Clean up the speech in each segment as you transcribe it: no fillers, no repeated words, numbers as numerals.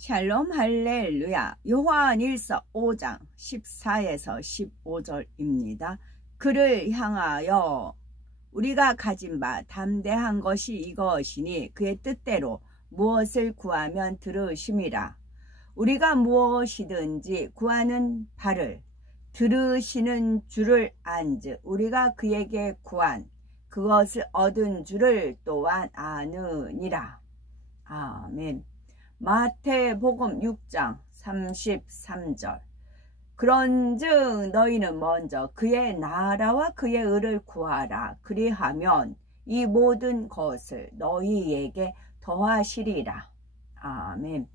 샬롬 할렐루야. 요한일서 5장 14에서 15절입니다. 그를 향하여 우리가 가진 바 담대한 것이 이것이니 그의 뜻대로 무엇을 구하면 들으심이라. 우리가 무엇이든지 구하는 바를 들으시는 줄을 안즉 우리가 그에게 구한 그것을 얻은 줄을 또한 아느니라. 아멘. 마태복음 6장 33절. 그런즉 너희는 먼저 그의 나라와 그의 의를 구하라. 그리하면 이 모든 것을 너희에게 더하시리라. 아멘.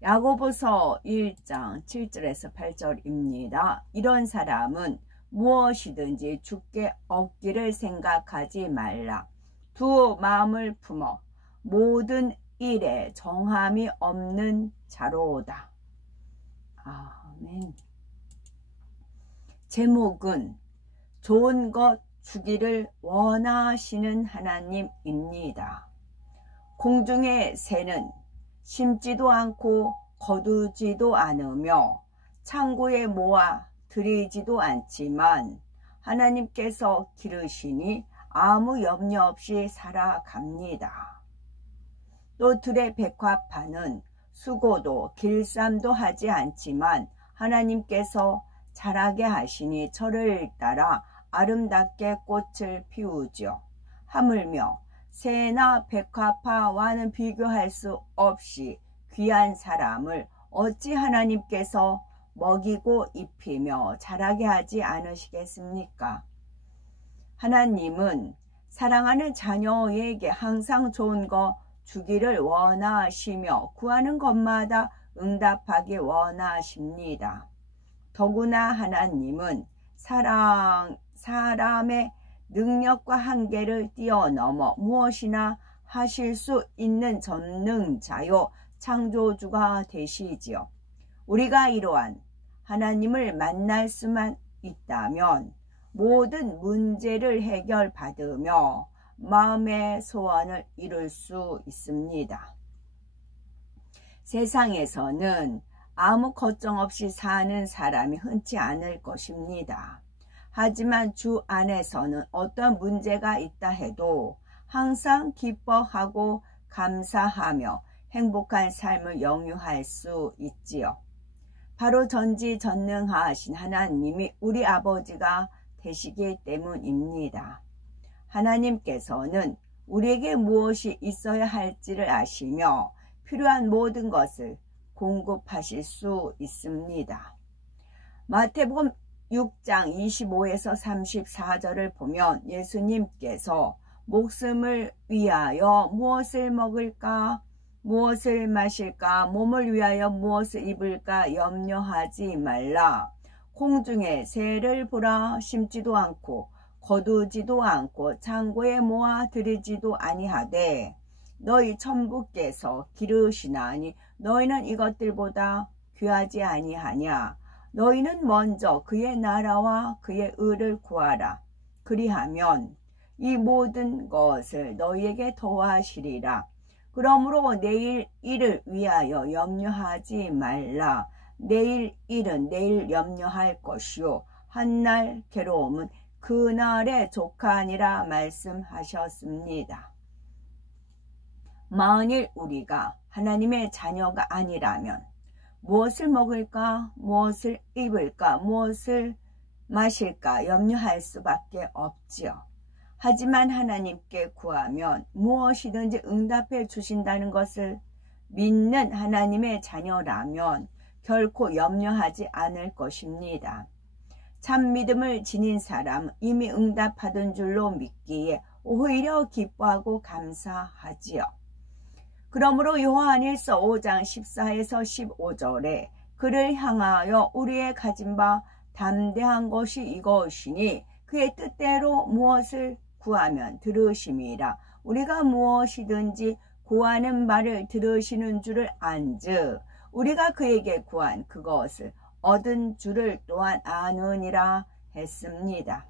야고보서 1장 7절에서 8절입니다. 이런 사람은 무엇이든지 주께 얻기를 생각하지 말라. 두 마음을 품어 모든 일에 정함이 없는 자로다. 아멘. 제목은 좋은 것 주기를 원하시는 하나님입니다. 공중의 새는 심지도 않고 거두지도 않으며 창고에 모아 들이지도 않지만 하나님께서 기르시니 아무 염려 없이 살아갑니다. 또 들의 백합화는 수고도 길쌈도 하지 않지만 하나님께서 자라게 하시니 저를 따라 아름답게 꽃을 피우죠. 하물며 새나 백합화와는 비교할 수 없이 귀한 사람을 어찌 하나님께서 먹이고 입히며 자라게 하지 않으시겠습니까? 하나님은 사랑하는 자녀에게 항상 좋은 거 주기를 원하시며 구하는 것마다 응답하기 원하십니다. 더구나 하나님은 사람의 능력과 한계를 뛰어넘어 무엇이나 하실 수 있는 전능자요 창조주가 되시지요. 우리가 이러한 하나님을 만날 수만 있다면 모든 문제를 해결받으며 마음의 소원을 이룰 수 있습니다. 세상에서는 아무 걱정 없이 사는 사람이 흔치 않을 것입니다. 하지만 주 안에서는 어떤 문제가 있다 해도 항상 기뻐하고 감사하며 행복한 삶을 영유할 수 있지요. 바로 전지전능하신 하나님이 우리 아버지가 되시기 때문입니다. 하나님께서는 우리에게 무엇이 있어야 할지를 아시며 필요한 모든 것을 공급하실 수 있습니다. 마태복음 6장 25에서 34절을 보면 예수님께서 목숨을 위하여 무엇을 먹을까, 무엇을 마실까, 몸을 위하여 무엇을 입을까 염려하지 말라. 공중의 새를 보라. 심지도 않고 거두지도 않고 창고에 모아 들이지도 아니하되 너희 천부께서 기르시나니 너희는 이것들보다 귀하지 아니하냐. 너희는 먼저 그의 나라와 그의 의를 구하라. 그리하면 이 모든 것을 너희에게 더하시리라. 그러므로 내일 일을 위하여 염려하지 말라. 내일 일은 내일 염려할 것이요 한날 괴로움은 그날의 족하니라 말씀하셨습니다. 만일 우리가 하나님의 자녀가 아니라면 무엇을 먹을까, 무엇을 입을까, 무엇을 마실까 염려할 수밖에 없지요. 하지만 하나님께 구하면 무엇이든지 응답해 주신다는 것을 믿는 하나님의 자녀라면 결코 염려하지 않을 것입니다. 참 믿음을 지닌 사람은 이미 응답하던 줄로 믿기에 오히려 기뻐하고 감사하지요. 그러므로 요한일서 5장 14에서 15절에 그를 향하여 우리의 가진 바 담대한 것이 이것이니 그의 뜻대로 무엇을 구하면 들으심이라. 우리가 무엇이든지 구하는 바를 들으시는 줄을 안즉 우리가 그에게 구한 그것을 얻은 줄을 또한 아느니라 했습니다.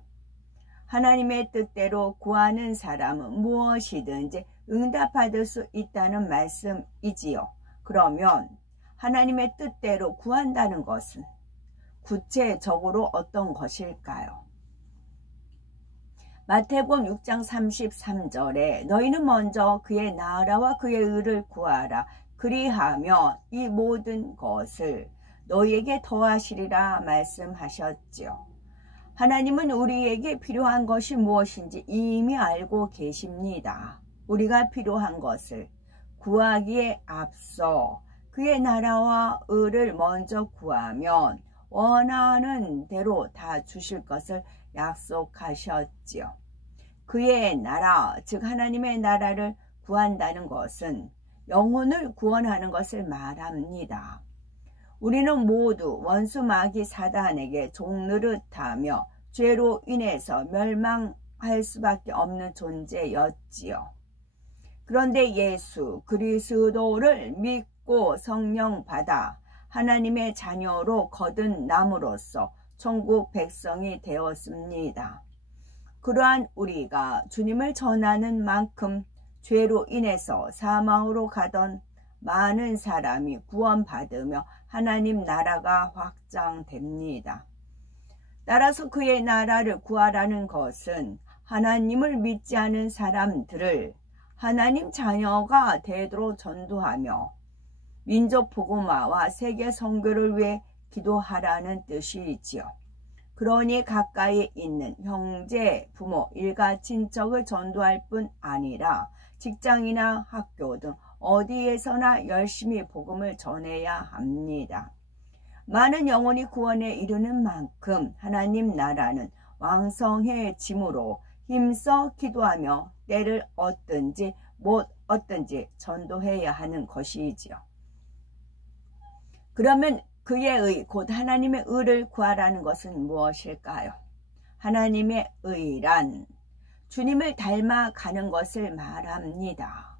하나님의 뜻대로 구하는 사람은 무엇이든지 응답받을 수 있다는 말씀이지요. 그러면 하나님의 뜻대로 구한다는 것은 구체적으로 어떤 것일까요? 마태복음 6장 33절에 너희는 먼저 그의 나라와 그의 의를 구하라. 그리하면 이 모든 것을 너희에게 더하시리라 말씀하셨지요. 하나님은 우리에게 필요한 것이 무엇인지 이미 알고 계십니다. 우리가 필요한 것을 구하기에 앞서 그의 나라와 의를 먼저 구하면 원하는 대로 다 주실 것을 약속하셨지요. 그의 나라, 즉 하나님의 나라를 구한다는 것은 영혼을 구원하는 것을 말합니다. 우리는 모두 원수 마귀 사단에게 종노릇하며 죄로 인해서 멸망할 수밖에 없는 존재였지요. 그런데 예수 그리스도를 믿고 성령 받아 하나님의 자녀로 거듭남으로써 천국 백성이 되었습니다. 그러한 우리가 주님을 전하는 만큼 죄로 인해서 사망으로 가던 많은 사람이 구원받으며 하나님 나라가 확장됩니다. 따라서 그의 나라를 구하라는 것은 하나님을 믿지 않은 사람들을 하나님 자녀가 되도록 전도하며 민족 복음화와 세계 선교를 위해 기도하라는 뜻이지요. 그러니 가까이 있는 형제, 부모, 일가, 친척을 전도할 뿐 아니라 직장이나 학교 등 어디에서나 열심히 복음을 전해야 합니다. 많은 영혼이 구원에 이르는 만큼 하나님 나라는 왕성해짐으로 힘써 기도하며 때를 얻든지 못 얻든지 전도해야 하는 것이지요. 그러면 그의 의, 곧 하나님의 의를 구하라는 것은 무엇일까요? 하나님의 의란 주님을 닮아가는 것을 말합니다.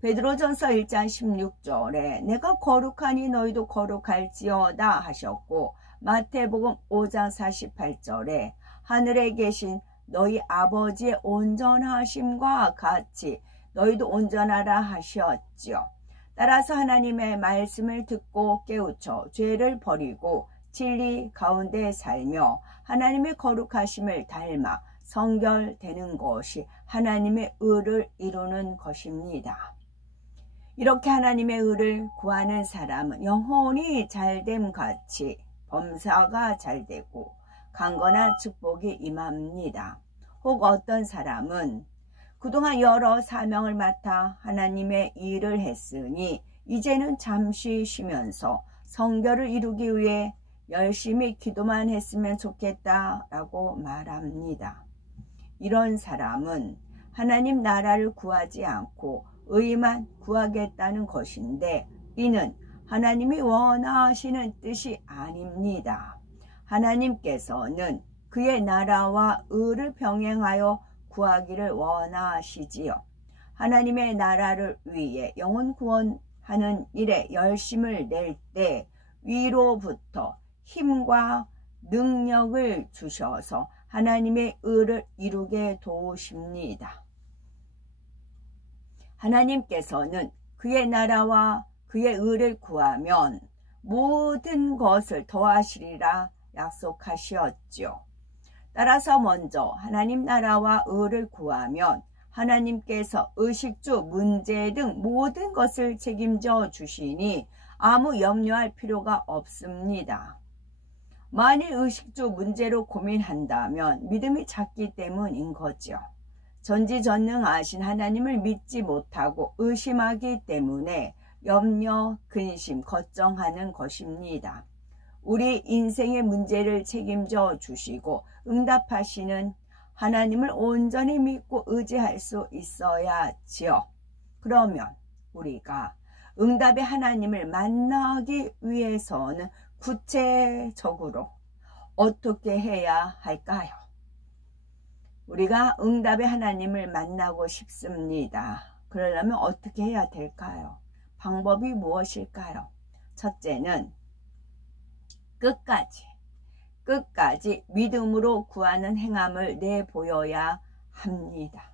베드로전서 1장 16절에 내가 거룩하니 너희도 거룩할지어다 하셨고, 마태복음 5장 48절에 하늘에 계신 너희 아버지의 온전하심과 같이 너희도 온전하라 하셨지요. 따라서 하나님의 말씀을 듣고 깨우쳐 죄를 버리고 진리 가운데 살며 하나님의 거룩하심을 닮아 성결되는 것이 하나님의 의를 이루는 것입니다. 이렇게 하나님의 의를 구하는 사람은 영혼이 잘됨 같이 범사가 잘되고 강건한 축복이 임합니다. 혹 어떤 사람은 그동안 여러 사명을 맡아 하나님의 일을 했으니 이제는 잠시 쉬면서 성결을 이루기 위해 열심히 기도만 했으면 좋겠다라고 말합니다. 이런 사람은 하나님 나라를 구하지 않고 의만 구하겠다는 것인데, 이는 하나님이 원하시는 뜻이 아닙니다. 하나님께서는 그의 나라와 의를 병행하여 구하기를 원하시지요. 하나님의 나라를 위해 영혼 구원하는 일에 열심을 낼 때 위로부터 힘과 능력을 주셔서 하나님의 의를 이루게 도우십니다. 하나님께서는 그의 나라와 그의 의를 구하면 모든 것을 더하시리라 약속하시었지요. 따라서 먼저 하나님 나라와 의를 구하면 하나님께서 의식주 문제 등 모든 것을 책임져 주시니 아무 염려할 필요가 없습니다. 만일 의식주 문제로 고민한다면 믿음이 작기 때문인 거죠. 전지전능하신 하나님을 믿지 못하고 의심하기 때문에 염려, 근심, 걱정하는 것입니다. 우리 인생의 문제를 책임져 주시고 응답하시는 하나님을 온전히 믿고 의지할 수 있어야지요. 그러면 우리가 응답의 하나님을 만나기 위해서는 구체적으로 어떻게 해야 할까요? 우리가 응답의 하나님을 만나고 싶습니다. 그러려면 어떻게 해야 될까요? 방법이 무엇일까요? 첫째는 끝까지 믿음으로 구하는 행함을 내보여야 합니다.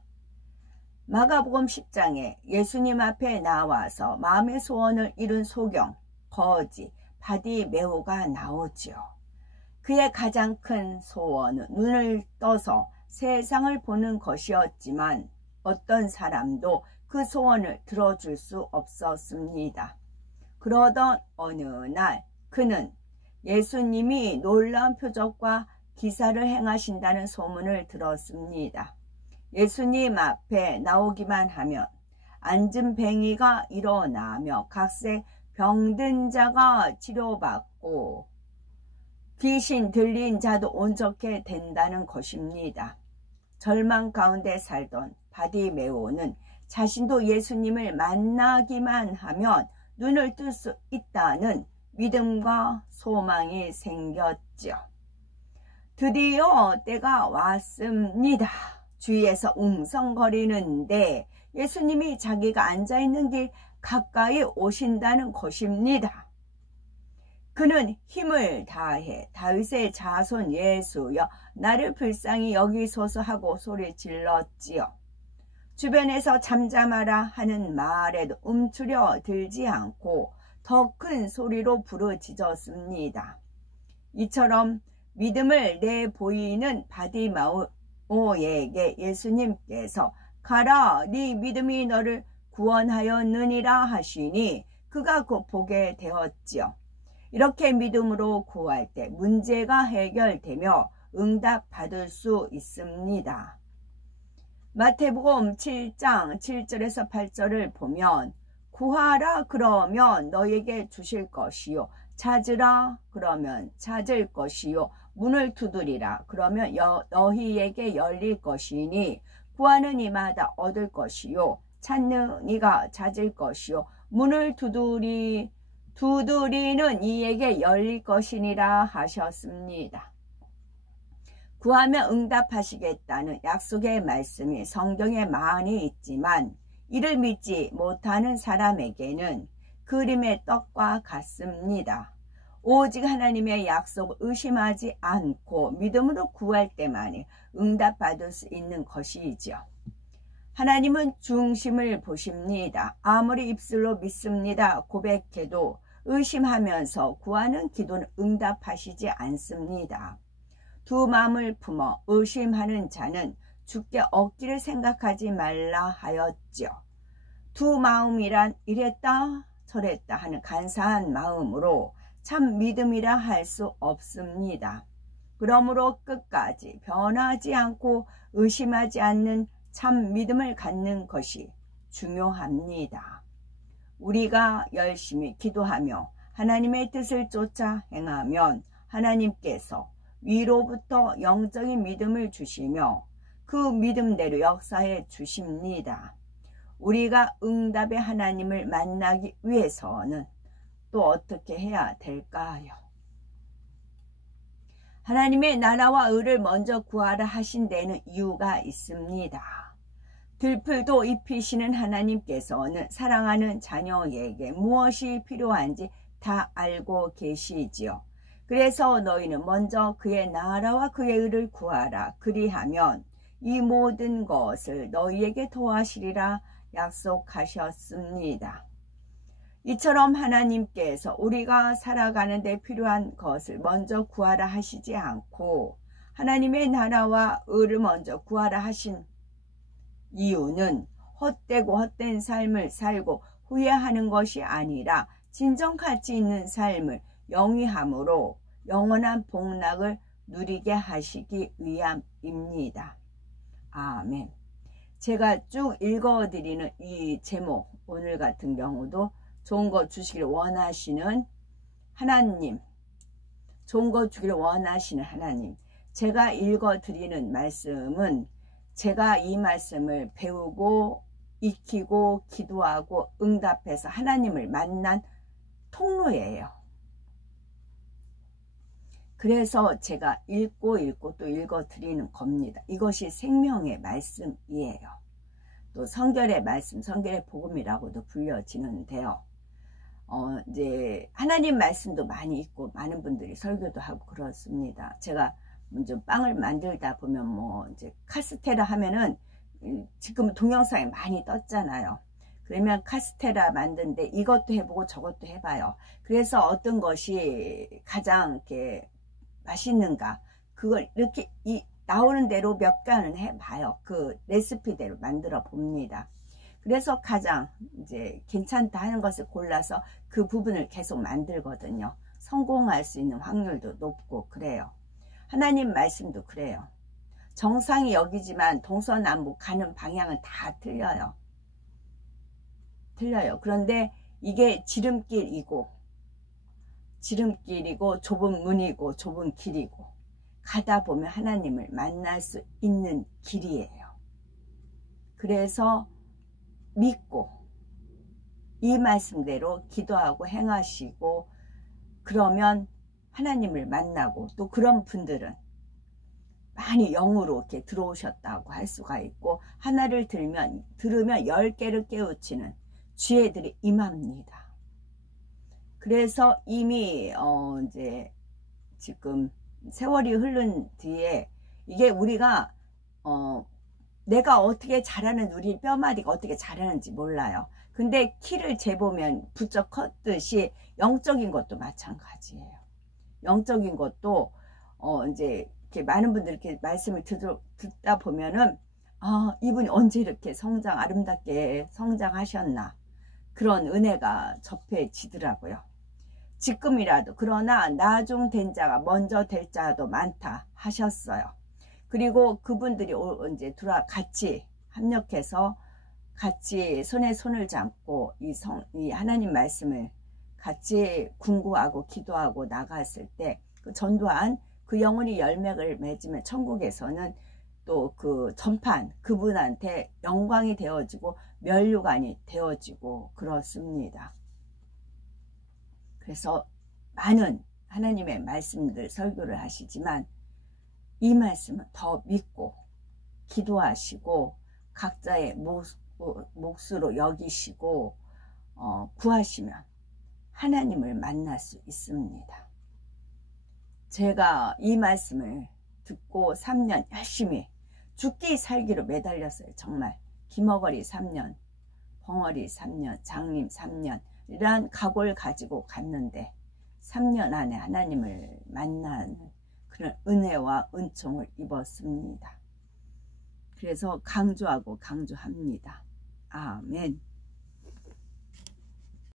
마가복음 10장에 예수님 앞에 나와서 마음의 소원을 이룬 소경 거지 바디메오가 나오지요. 그의 가장 큰 소원은 눈을 떠서 세상을 보는 것이었지만 어떤 사람도 그 소원을 들어줄 수 없었습니다. 그러던 어느 날 그는 예수님이 놀라운 표적과 기사를 행하신다는 소문을 들었습니다. 예수님 앞에 나오기만 하면 앉은 뱅이가 일어나며 각색 병든 자가 치료받고 귀신 들린 자도 온전케 된다는 것입니다. 절망 가운데 살던 바디메오는 자신도 예수님을 만나기만 하면 눈을 뜰 수 있다는 믿음과 소망이 생겼죠. 드디어 때가 왔습니다. 주위에서 웅성거리는데 예수님이 자기가 앉아있는 길 가까이 오신다는 것입니다. 그는 힘을 다해 다윗의 자손 예수여 나를 불쌍히 여기소서 하고 소리 질렀지요. 주변에서 잠잠하라 하는 말에도 움츠려 들지 않고 더 큰 소리로 부르짖었습니다. 이처럼 믿음을 내보이는 바디메오에게 예수님께서 가라 네 믿음이 너를 구원하였느니라 하시니 그가 곧 보게 되었지요. 이렇게 믿음으로 구할 때 문제가 해결되며 응답받을 수 있습니다. 마태복음 7장 7절에서 8절을 보면 구하라 그러면 너에게 주실 것이요 찾으라 그러면 찾을 것이요 문을 두드리라 그러면 너희에게 열릴 것이니 구하는 이마다 얻을 것이요 찾는 이가 찾을 것이요 문을 두드리는 이에게 열릴 것이니라 하셨습니다. 구하면 응답하시겠다는 약속의 말씀이 성경에 많이 있지만 이를 믿지 못하는 사람에게는 그림의 떡과 같습니다. 오직 하나님의 약속을 의심하지 않고 믿음으로 구할 때만이 응답받을 수 있는 것이지요. 하나님은 중심을 보십니다. 아무리 입술로 믿습니다 고백해도 의심하면서 구하는 기도는 응답하시지 않습니다. 두 마음을 품어 의심하는 자는 주께 얻기를 생각하지 말라 하였죠. 두 마음이란 이랬다 저랬다 하는 간사한 마음으로 참 믿음이라 할 수 없습니다. 그러므로 끝까지 변하지 않고 의심하지 않는 참 믿음을 갖는 것이 중요합니다. 우리가 열심히 기도하며 하나님의 뜻을 쫓아 행하면 하나님께서 위로부터 영적인 믿음을 주시며 그 믿음대로 역사해 주십니다. 우리가 응답의 하나님을 만나기 위해서는 또 어떻게 해야 될까요? 하나님의 나라와 의를 먼저 구하라 하신 데는 이유가 있습니다. 들풀도 입히시는 하나님께서는 사랑하는 자녀에게 무엇이 필요한지 다 알고 계시지요. 그래서 너희는 먼저 그의 나라와 그의 의를 구하라. 그리하면 이 모든 것을 너희에게 도와주시리라 약속하셨습니다. 이처럼 하나님께서 우리가 살아가는 데 필요한 것을 먼저 구하라 하시지 않고 하나님의 나라와 의를 먼저 구하라 하신 이유는 헛되고 헛된 삶을 살고 후회하는 것이 아니라 진정 가치 있는 삶을 영위함으로 영원한 복락을 누리게 하시기 위함입니다. 아멘. 제가 쭉 읽어드리는 이 제목, 오늘 같은 경우도 좋은 거 주시기를 원하시는 하나님, 좋은 거 주기를 원하시는 하나님, 제가 읽어드리는 말씀은 제가 이 말씀을 배우고 익히고 기도하고 응답해서 하나님을 만난 통로예요. 그래서 제가 읽고 또 읽어드리는 겁니다. 이것이 생명의 말씀이에요. 또 성결의 말씀, 성결의 복음이라고도 불려지는데요. 이제 하나님 말씀도 많이 있고 많은 분들이 설교도 하고 그렇습니다. 제가 먼저 빵을 만들다 보면 이제 카스테라 하면은 지금 동영상에 많이 떴잖아요. 그러면 카스테라 만드는데 이것도 해보고 저것도 해봐요. 그래서 어떤 것이 가장 이렇게 맛있는가, 그걸 이렇게 나오는 대로 몇 가는 해봐요. 그 레시피대로 만들어 봅니다. 그래서 가장 이제 괜찮다 하는 것을 골라서 그 부분을 계속 만들거든요. 성공할 수 있는 확률도 높고 그래요. 하나님 말씀도 그래요. 정상이 여기지만 동서남북 가는 방향은 다 틀려요. 그런데 이게 지름길이고 좁은 문이고 좁은 길이고 가다 보면 하나님을 만날 수 있는 길이에요. 그래서 믿고 이 말씀대로 기도하고 행하시고 그러면 하나님을 만나고, 또 그런 분들은 많이 영으로 이렇게 들어오셨다고 할 수가 있고, 하나를 들으면 10개를 깨우치는 지혜들이 임합니다. 그래서 이미 이제 지금 세월이 흐른 뒤에 이게 우리가 내가 어떻게 자라는, 우리 뼈마디가 어떻게 자라는지 몰라요. 근데 키를 재보면 부쩍 컸듯이 영적인 것도 마찬가지예요. 영적인 것도 이제 이렇게 많은 분들 이렇게 말씀을 듣다 보면은 이분이 언제 이렇게 아름답게 성장하셨나, 그런 은혜가 접해지더라고요. 지금이라도. 그러나 나중 된 자가 먼저 될 자도 많다 하셨어요. 그리고 그분들이 이제 같이 합력해서 같이 손에 손을 잡고 이 하나님 말씀을 같이 궁구하고 기도하고 나갔을 때 그 전도한 그 영혼이 열매를 맺으면 천국에서는 또 그 전판 그분한테 영광이 되어지고 면류관이 되어지고 그렇습니다. 그래서 많은 하나님의 말씀들 설교를 하시지만 이 말씀은 더 믿고 기도하시고 각자의 몫으로 여기시고 구하시면 하나님을 만날 수 있습니다. 제가 이 말씀을 듣고 3년 열심히 죽기 살기로 매달렸어요. 정말 기머거리 3년, 벙어리 3년, 장님 3년 이런 각오를 가지고 갔는데 3년 안에 하나님을 만나는 그런 은혜와 은총을 입었습니다. 그래서 강조하고 강조합니다. 아멘.